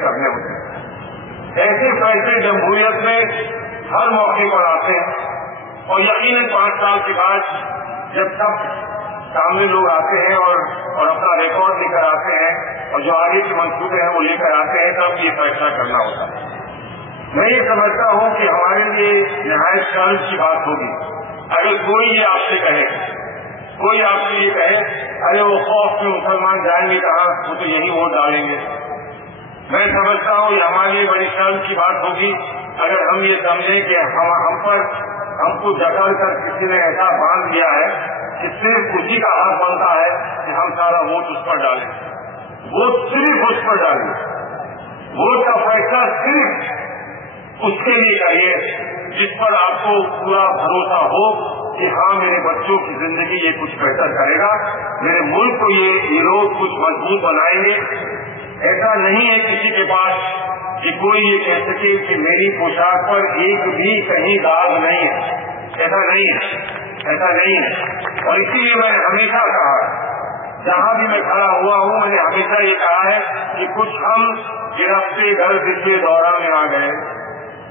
करने होते हैं। ऐसे फैसले जमहूरियत में हर मौके पर आते हैं और यकीनन 5 साल के बाद जब सब सामने लोग आते हैं और अपना रिकॉर्ड लेकर आते हैं और जो आगे के मंसूबे हैं वो लेकर आते हैं, तब ये फैसला करना होता है। मैं ये समझता हूँ कि हमारे लिए निहायत शर्म की बात होगी अगर कोई ये आपसे कहे, कोई आपसे ये कहे अरे वो खौफ में मुसलमान जाएंगे कहाँ, वो तो यही वोट डालेंगे। मैं समझता हूँ ये हमारे लिए बड़ी शर्म की बात होगी अगर हम ये समझें कि हमको जकड़ कर किसी ने ऐसा बांध दिया है कि सिर्फ उसी का हक बनता है कि हम सारा वोट उस पर डालें, वोट सिर्फ उस पर डालें, वोट का फैसला सिर्फ उसके लिए करिए जिस पर आपको पूरा भरोसा हो कि हाँ मेरे बच्चों की जिंदगी ये कुछ बेहतर करेगा, मेरे मुल्क को ये लोग कुछ मजबूत बनाएंगे। ऐसा नहीं है किसी के पास कि कोई ये कह सके कि मेरी पोशाक पर एक भी कहीं दाग नहीं है, ऐसा नहीं है, ऐसा नहीं है। और इसीलिए मैंने हमेशा कहा, जहां भी मैं खड़ा हुआ हूं मैंने हमेशा ये कहा है कि कुछ हम गिरफ्ते गर्द से दौरा में आ गए,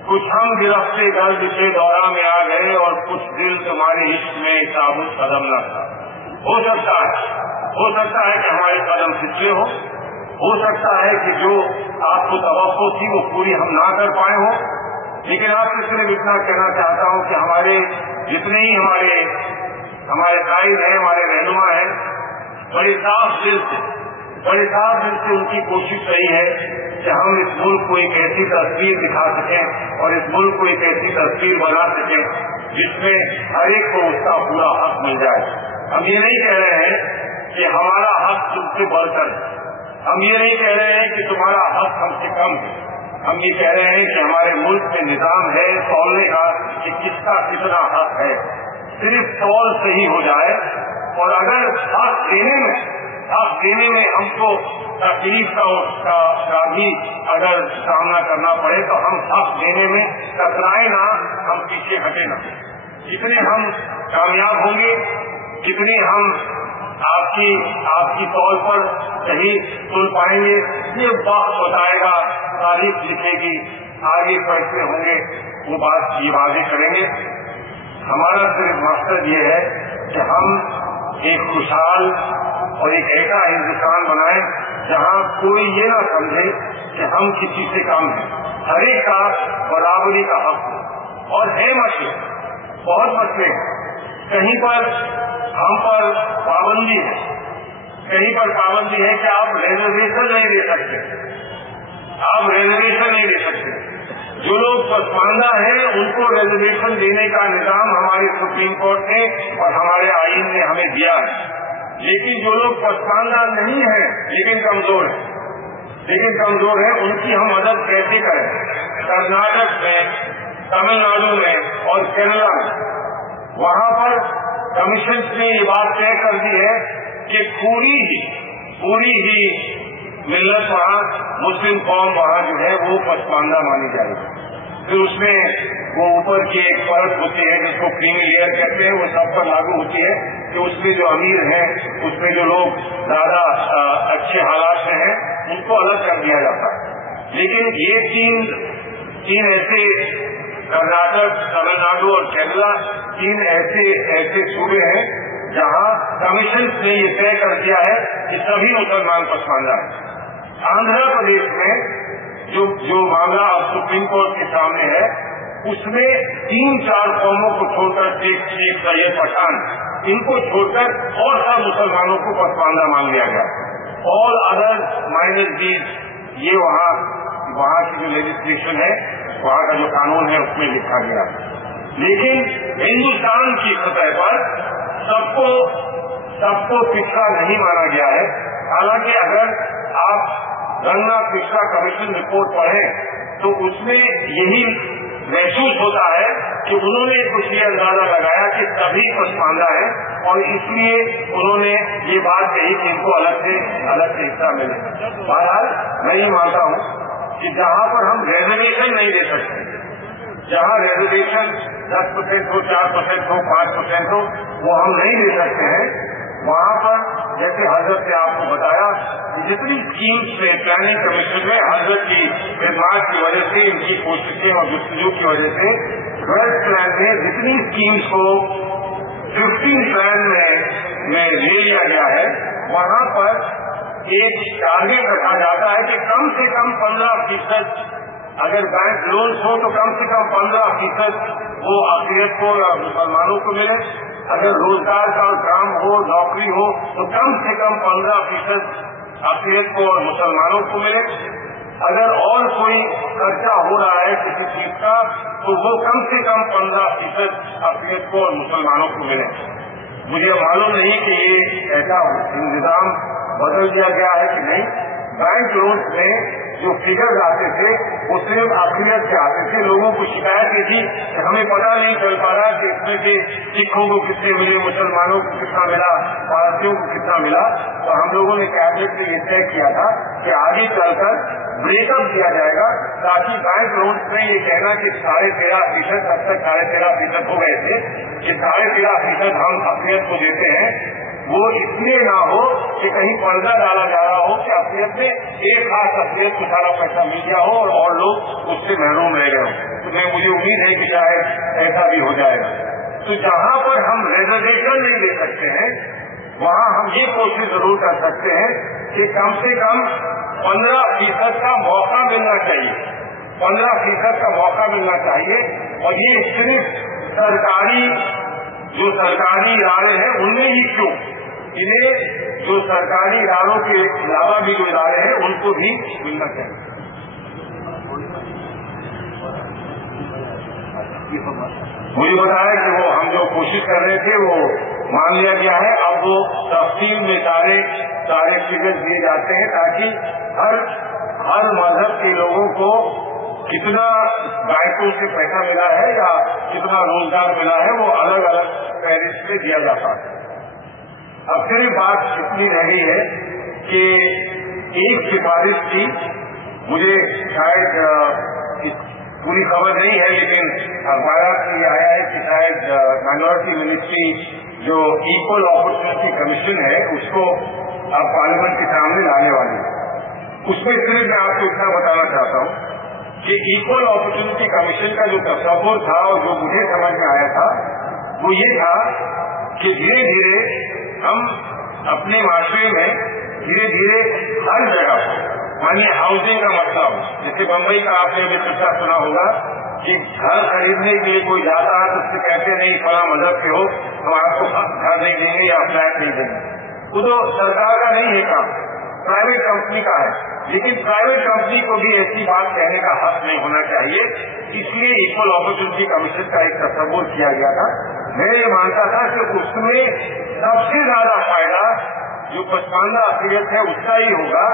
कुछ हम गिरफ्ते गर्द से दौरा में आ गए और कुछ दिल तुम्हारे इश्क में साबुत कदम न था। हो सकता है कि हमारे कदम फिसले हो सकता है कि जो आपको तवक्को थी वो पूरी हम ना कर पाए हो, लेकिन आपसे सिर्फ इतना कहना चाहता हूं कि हमारे जितने ही हमारे कायद हैं, हमारे रहनुमा हैं, बड़े साफ दिल से उनकी कोशिश रही है कि हम इस मुल्क को एक ऐसी तस्वीर दिखा सकें और इस मुल्क को एक ऐसी तस्वीर बना सकें जिसमें हर एक को उसका पूरा हक मिल जाए। हम ये नहीं कह रहे हैं कि हमारा हक तुमसे बढ़कर, हम ये नहीं कह रहे हैं कि तुम्हारा हक हमसे कम है, हम ये कह रहे हैं कि हमारे मुल्क में निजाम है तौलने का कि किसका कितना हक है, सिर्फ तौल से ही हो जाए। और अगर हक देने में हमको तकलीफ का भी अगर सामना करना पड़े तो हम हक देने में कतराए ना, हम पीछे हटे ना। जितने हम कामयाब होंगे, जितने हम आपकी तौल पर सही सुन पाएंगे, ये वक्त बताएगा, तारीख लिखेगी, आगे फैसले होंगे, वो बात ये वादे करेंगे। हमारा सिर्फ मकसद ये है कि हम एक खुशहाल और एक ऐसा हिंदुस्तान बनाएं जहां कोई ये ना समझे कि हम किसी से कम हैं, हर एक का बराबरी का हक हो। और है मसले, बहुत मसले हैं, कहीं पर हम पर पाबंदी है, कहीं पर पाबंदी है कि आप रिजर्वेशन नहीं दे सकते, आप रिजर्वेशन नहीं दे सकते। जो लोग पसमानदा हैं उनको रिजर्वेशन देने का निजाम हमारी सुप्रीम कोर्ट ने और हमारे आईन ने हमें दिया है, लेकिन जो लोग पसमानदा नहीं है लेकिन कमजोर है उनकी हम मदद कैसे करें। कर्नाटक में, तमिलनाडु में और केरला में वहां पर कमीशन ने ये बात तय कर दी है कि पूरी ही मिल्लत वहां, मुस्लिम कौम वहां जो है वो पसमानदा मानी जाएगी। फिर उसमें वो ऊपर की एक परत होती है जिसको क्रीमी लेयर कहते हैं, वो सब पर लागू होती है कि उसमें जो अमीर हैं, उसमें जो लोग ज्यादा अच्छे हालात में हैं उनको अलग कर दिया जाता है। लेकिन ये तीन ऐसे, कर्नाटक, तमिलनाडु और केरला, 3 ऐसे सूबे हैं जहां कमीशन ने ये तय कर दिया है कि सभी मुसलमान पसमानदा है। आंध्र प्रदेश में जो मामला अब सुप्रीम कोर्ट के सामने है, उसमें 3-4 कौमों को छोड़कर, शेख सैयद पठान, इनको छोड़कर और सब मुसलमानों को पसमानदा मान लिया गया। ऑल अदर माइनस दीज, ये वहाँ की जो लेजिस्लेशन है, वहाँ का जो कानून है उसमें लिखा गया। लेकिन हिंदुस्तान की सतह पर सबको पिछड़ा नहीं माना गया है। हालांकि अगर आप गन्ना पिछड़ा कमीशन रिपोर्ट पढ़ें तो उसमें यही महसूस होता है कि उन्होंने कुछ ये अंदाजा लगाया कि सभी पसमानदा है और इसलिए उन्होंने ये बात कही कि इनको अलग से हिस्सा मिले। बहरहाल मैं ये मानता हूँ कि जहाँ पर हम रिजर्वेशन नहीं दे सकते, जहाँ रिजर्वेशन 10% हो, 4% हो, 5% हो, वो हम नहीं दे सकते हैं, वहाँ पर जैसे हजरत ने आपको बताया कि जितनी स्कीम्स में प्लानिंग कमीशन में हजरत की खिदमत की वजह से, इनकी कोशिशें और जस्तजू की वजह से 12th प्लान में जितनी स्कीम्स को 15 प्लान में ले लिया गया है, वहां पर एक टारगेट रखा जाता है कि कम से कम 15%, अगर बैंक लोन्स हो तो कम से कम 15% वो अक़लियत को या मुसलमानों को मिले, अगर रोजगार का काम हो, नौकरी हो, तो कम से कम 15% अक़लियत को और मुसलमानों को मिले। अगर और कोई खर्चा हो रहा है किसी चीज का, तो वो कम से कम 15% अक़लियत को और मुसलमानों को मिले। मुझे मालूम नहीं कि ये ऐसा निजाम बदल दिया गया है कि नहीं। बैंक लोन्स में जो फिगर्स आते थे वो सिर्फ अक़लियत से आते थे। लोगों को शिकायत की थी कि हमें पता नहीं चल पा रहा कि इसमें से सिखों को कितने मिले, मुसलमानों को कितना मिला, भारतीयों को कितना मिला। तो हम लोगों ने कैबिनेट में ये तय किया था कि आगे चलकर ब्रेकअप दिया जाएगा, ताकि बैंक लोन्स में ये कहना कि 13.5%, अब तक 13.5% हो गए थे, कि 13.5% हम अक़लियत को देते हैं, वो इसलिए ना हो कि कहीं पर्दा डाला जा रहा हो कि अक़लियत में एक खास अक़लियत को सारा पैसा मिल गया हो और लोग उससे महरूम रह गए हों। तो मुझे उम्मीद है कि शायद ऐसा भी हो जाएगा। तो जहां पर हम रिजर्वेशन नहीं ले सकते हैं, वहां हम ये कोशिश जरूर कर सकते हैं कि कम से कम 15% का मौका मिलना चाहिए, 15% का मौका मिलना चाहिए। और ये सिर्फ सरकारी इदारे हैं उनमें ही क्यों, इन्हें जो सरकारी इदारों के अलावा भी जो इदारे हैं उनको भी मिलना चाहिए। मुझे बताया कि वो हम जो कोशिश कर रहे थे वो मान लिया गया है। अब वो तफसील में सारे फिगर्स दिए जाते हैं, ताकि हर मजहब के लोगों को कितना बैंकों से पैसा मिला है या कितना रोजगार मिला है वो अलग अलग फहरिस्त में दिया जाता है। अब सिर्फ बात इतनी रह गई है कि एक सिफारिश थी, मुझे शायद पूरी खबर नहीं है, लेकिन अखबार में आया है कि शायद माइनॉरिटी मिनिस्ट्री जो इक्वल अपॉर्चुनिटी कमीशन है उसको अब पार्लियामेंट के सामने लाने वाली है। उसमें सिर्फ मैं आपको इतना बताना चाहता हूँ कि इक्वल अपॉर्चुनिटी कमीशन का जो तस्वुर था और जो मुझे समझ में आया था वो ये था कि धीरे धीरे हम अपने माशरे में धीरे धीरे हर जगह, मानिए हाउसिंग का मसला हो, जैसे बम्बई का आपने अभी किस्सा सुना होगा कि घर खरीदने के लिए कोई जाता है तो उससे कहते नहीं फला मजहब के हो हम आपको घर नहीं देंगे या फ्लैट नहीं देंगे। वो तो सरकार का नहीं है काम, प्राइवेट कंपनी का है। लेकिन प्राइवेट कंपनी को भी ऐसी बात कहने का हक नहीं होना चाहिए, इसलिए इक्वल अपॉर्चुनिटी कमीशन का एक तस्वुर किया गया था। मैं ये मानता था कि उसमें सबसे ज्यादा फायदा जो पसमानदा अक़लियत है उसका ही होगा,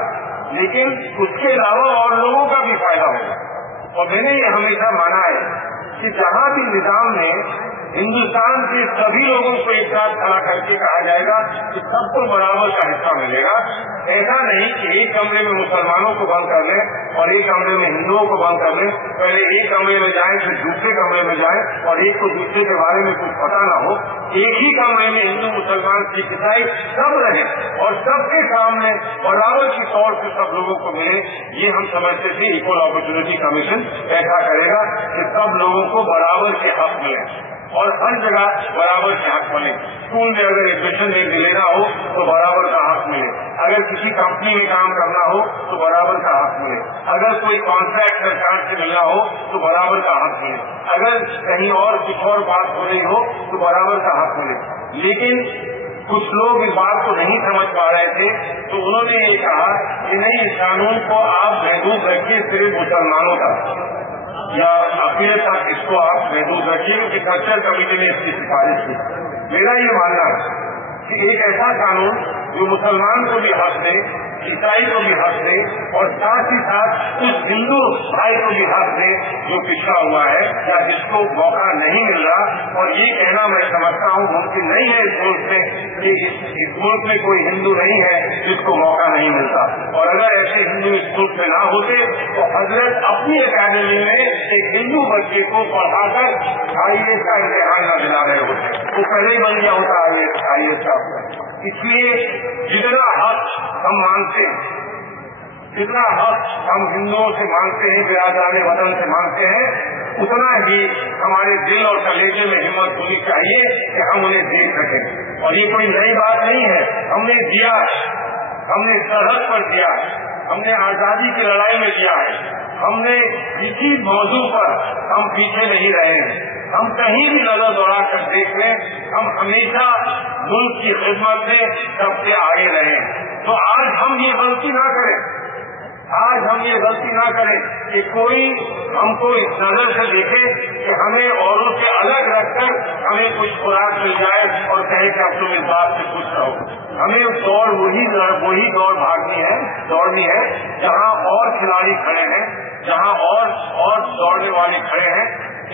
लेकिन उसके अलावा और लोगों का भी फायदा होगा। और मैंने ये हमेशा माना है कि जहां भी निजाम में हिंदुस्तान के सभी लोगों को एक साथ खड़ा करके कहा जाएगा कि सबको बराबर का हिस्सा मिलेगा, ऐसा नहीं कि एक कमरे में मुसलमानों को बंद कर लें और एक कमरे में हिंदुओं को बंद कर लें, पहले एक कमरे में जाएं फिर दूसरे कमरे में जाएं और एक को दूसरे के बारे में कुछ पता ना हो। एक ही कमरे में हिंदू मुसलमान सिख ईसाई सब रहे और सबके सामने बराबर की तौर से सब लोगों को मिले। ये हम समझते थे इक्वल अपॉर्चुनिटी कमीशन ऐसा करेगा कि सब लोगों को बराबर के हक मिले और हर जगह बराबर के हक मिले। स्कूल में अगर एडमिशन लेना हो तो बराबर का हक मिले, अगर किसी कंपनी में काम करना हो तो बराबर का हक मिले, अगर कोई कॉन्ट्रैक्ट सरकार से मिलना हो तो बराबर का हक मिले, अगर कहीं और कुछ और बात हो रही हो तो बराबर का हक मिले। लेकिन कुछ लोग इस बात को नहीं समझ पा रहे थे, तो उन्होंने ये कहा कि नहीं, इस कानून को आप महदूद रखिए सिर्फ मुसलमानों तक या अक़लियत तक, इसको आप महदूद रखिए, क्योंकि कल्चर कमेटी ने इसकी सिफारिश की। मेरा ये मानना है कि एक ऐसा कानून जो मुसलमान को भी हक दे, ईसाई को भी हक दे और साथ ही साथ उस हिंदू भाई को भी हक दे जो पिछड़ा हुआ है या जिसको मौका नहीं मिल रहा। और ये कहना मैं समझता हूँ मुमकिन नहीं है इस मुल्क में कि इस मुल्क में कोई हिंदू नहीं है जिसको मौका नहीं मिलता। और अगर ऐसे हिंदू इस मुल्क में ना होते तो हजरत अपनी अकेडमी में एक हिंदू बच्चे को पढ़ाकर IAS का इम्तिहान न दिला रहे होते, वो पहले ही बन गया होता IAS का। इसलिए जितना हक हम मानते हैं जितना हक हम हिंदुओं से मांगते हैं, बिरादरान वतन से मांगते हैं, उतना ही हमारे दिल और कलेजे में हिम्मत होनी चाहिए कि हम उन्हें दे सकें। और ये कोई नई बात नहीं है, हमने दिया है, हमने सरहद पर दिया है, हमने आजादी की लड़ाई में दिया है, हमने किसी मौजू पर हम पीछे नहीं रहे हैं। हम कहीं भी नजर दौड़ा कर देख लें, हम हमेशा मुल्क की खिदमत में सबसे आगे रहे। तो आज हम ये गलती ना करें, आज हम ये गलती ना करें कि कोई हमको इस नजर से देखे कि हमें औरों से अलग रखकर हमें कुछ खुराक मिल जाए और कहे कि अब तुम इस बात से खुश रहो। हमें वही दौड़ दौड़नी है जहाँ और खिलाड़ी खड़े हैं, जहाँ और दौड़ने वाले खड़े हैं।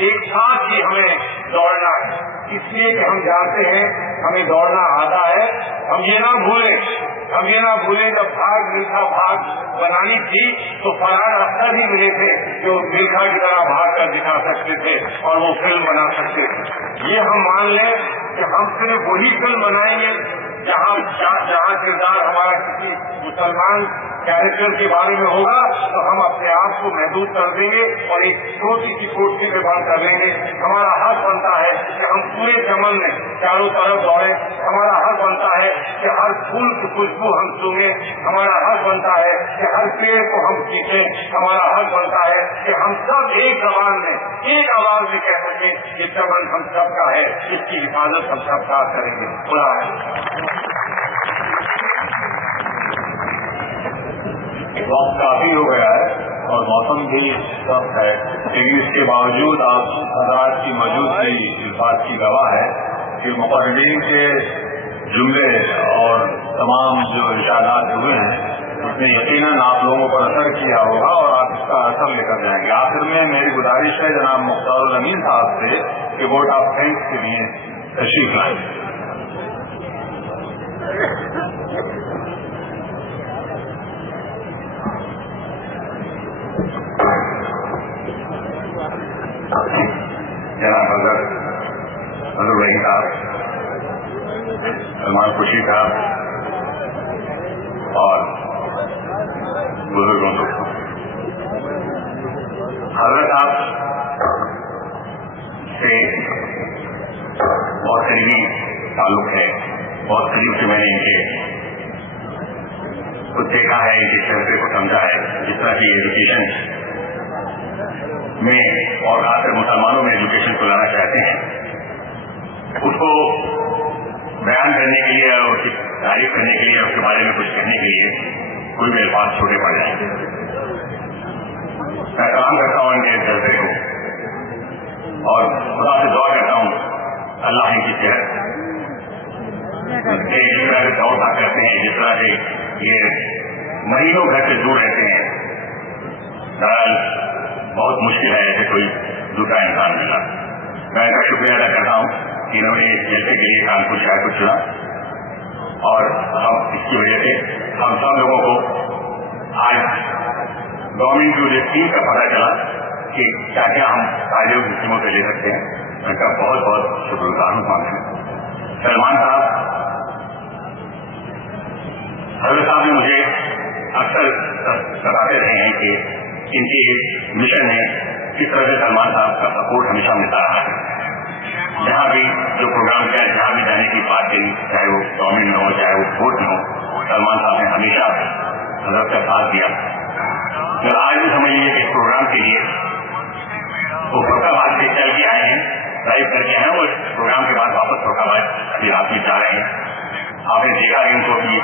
एक साथ ही हमें दौड़ना है, इसलिए कि हम जानते हैं हमें दौड़ना आता है। हम ये ना भूलें जब मिल्खा भाग बनानी थी तो फरहान अख्तर भी मिले थे जो मिल्खा की तरह भाग कर दिखा सकते थे और वो फिल्म बना सकते थे। ये हम मान लें कि हम सिर्फ वही फिल्म बनाएंगे जहाँ किरदार हमारा किसी मुसलमान कैरेक्टर के बारे में होगा तो हम अपने आप को महदूद कर देंगे और एक छोटी सी कोठरी में बंद कर लेंगे। हमारा हक बनता है कि हम पूरे चमन में चारों तरफ दौड़े, हमारा हक बनता है कि हर फूल की खुशबू हम सूंघे, हमारा हक बनता है कि हर पेड़ को हम सीखें, हमारा हक बनता है कि हम सब एक जबान में एक आवाज में कह सकें कि चमन हम सबका है, इसकी हिफाजत हम सब साथ करेंगे। खुदा है। वक्त काफी हो गया है और मौसम भी सख्त है, लेकिन इसके बावजूद आप हज़रात की मौजूदगी इस बात की गवाह है कि मुक़र्रिरीन के जुमले और तमाम जो इरशादात हुए हैं उसने यकीनन आप लोगों पर असर किया होगा और आप इसका असर लेकर जाएंगे। आखिर में मेरी गुजारिश है जनाब मुख्तारुल अमीन साहब से कि वोट ऑफ थैंक्स के लिए तशरीफ लाएं। जनाब हजरत रही साहब, सलमान खुर्शीद साहब और बुजुर्गों दोस्तों, हजरत साहब से बहुत करीबी ताल्लुक है, बहुत करीब से मैंने इनके कुछ देखा है, इनके चेहरे को समझा है। जिस तरह की एजुकेशन में और खासकर मुसलमानों में एजुकेशन को लाना चाहते हैं, उसको बयान करने के लिए और उसकी तारीफ करने के लिए, उसके बारे में कुछ कहने के लिए कोई भी अल्फाज छोटे पड़ जाएंगे। मैं सलाम करता हूँ इनके जज्बे को और खुदा से दुआ करता हूँ अल्लाह इनकी सेहत जिस तरह से दौड़ भाग करते हैं, जिस तरह से ये महीनों घर से दूर रहते हैं, दरअसल बहुत मुश्किल है ऐसे कोई दूसरा इंसान मिलना। मैं इनका शुक्रिया अदा करता हूँ कि इन्होंने इस जलसे के लिए कानपुर शहर को चुना और हम इसकी वजह से हम सब लोगों को आज गवर्नमेंट की जो स्कीम का पता चला कि क्या क्या हम कार्यों की स्कीमों से ले सकते हैं। मैं इनका बहुत बहुत शुक्रगुजार हूँ। मानते सलमान साहब, हजरत साहब ने मुझे अक्सर बताते रहे हैं कि इनके मिशन में किस तरह से सलमान साहब का सपोर्ट हमेशा मिलता रहा है। जहाँ भी जो प्रोग्राम किया, जहाँ भी जाने की बात कही, चाहे वो गवर्नमेंट में हो चाहे वो कोर्ट में हो, सलमान साहब ने हमेशा हजरत का साथ दिया। फिर आज भी समझ लीजिए कि इस प्रोग्राम के लिए वो फरुखाबाद से चल के आए हैं, ड्राइव करके आए हैं, वो प्रोग्राम के बाद वापस फरुखाबाद अभी रात में जा रहे हैं। आपने देखा कि उनको भी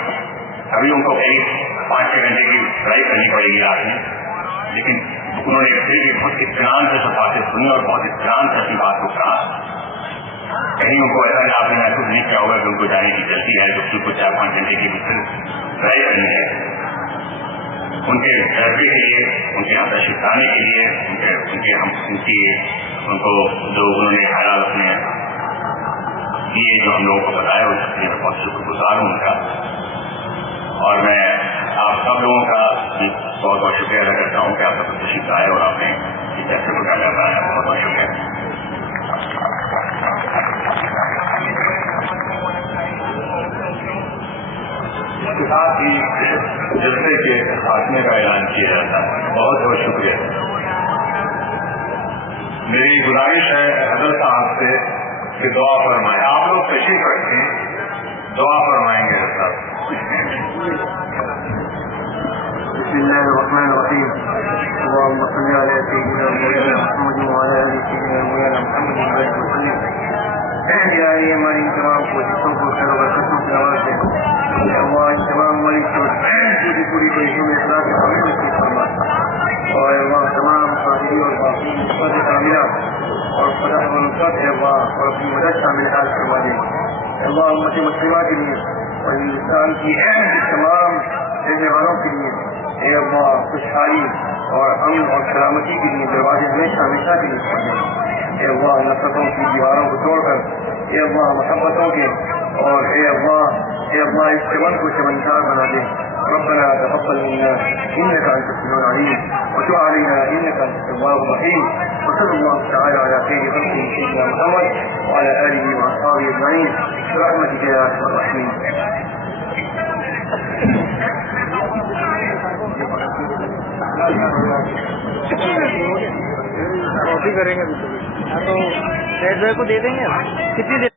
अभी उनको करीब 5-6 घंटे की ड्राइव करनी पड़ेगी रात में, लेकिन उन्होंने फिर भी बहुत इत्मीनान से सब बातें सुनी और बहुत इत्मीनान से अपनी बात को कहा। कहीं उनको ऐसा आपने महसूस नहीं किया होगा कि उनको जाने की जल्दी है, जबकि कुछ 4-5 घंटे की ड्राइव करनी है। उनके जज्बे के लिए, उनके यहाँ तशरीफ लाने के लिए, उनको जो उन्होंने ख्याल अपने दिए, जो हम लोगों को बताया, उसके लिए बहुत शुक्रगुजार हूँ उनका। और मैं आप सब लोगों का बहुत बहुत शुक्रिया अदा करता हूँ कि आप सब तशरीफ आए और आपने इस जैसे को क्या करना है। बहुत बहुत शुक्रिया। इसके साथ ही जलसे के खात्मे का ऐलान किया जाता है। बहुत बहुत शुक्रिया। मेरी गुजारिश है हजरत साहब से कि दुआ फरमाएं। आप लोग तशरीफ रखें, दुआ फरमाएंगे हजरत साहब। बिस्मिल्लाहिर्रहमानिर्रहीम। اللهم صل على سيدنا مولانا محمد وعلى آل سيدنا مولانا محمد وسلم। یا علی ہماری تمام کوششوں کو خیر و برکتوں کی نواز دے۔ یا اللہ ان تمام مریض کو پوری پریشوں میں اصلاح کے حامل نصیب فرما، اور اللہ تمام قادری اور باقی مثبت تعمیرات اور فتح و نصرت ہے اللہ، اور اپنی مدد شامل حال فرما دے۔ اللہ امت مسلمہ کے لیے اور ہندوستان کی تمام رہنے والوں کے لیے اے اللہ خوشحالی اور امن اور سلامتی کے لیے دروازے ہمیشہ ہمیشہ کے لیے کھولے۔ اے اللہ نفرتوں کی دیواروں کو توڑ کر اے اللہ محبتوں کے اور اے اللہ اس چمن کو چمنسار بنا دے۔ ربنا تقبل منا انك انت السميع العليم وتب علينا انك انت التواب الرحيم، وصلى الله تعالى على خير خلقه سيدنا محمد وعلى اله واصحابه اجمعين برحمتك يا ارحم الراحمين۔ کافی کریں گے تو ڈیڑھ بجے کو دے دیں گے کتنی دیر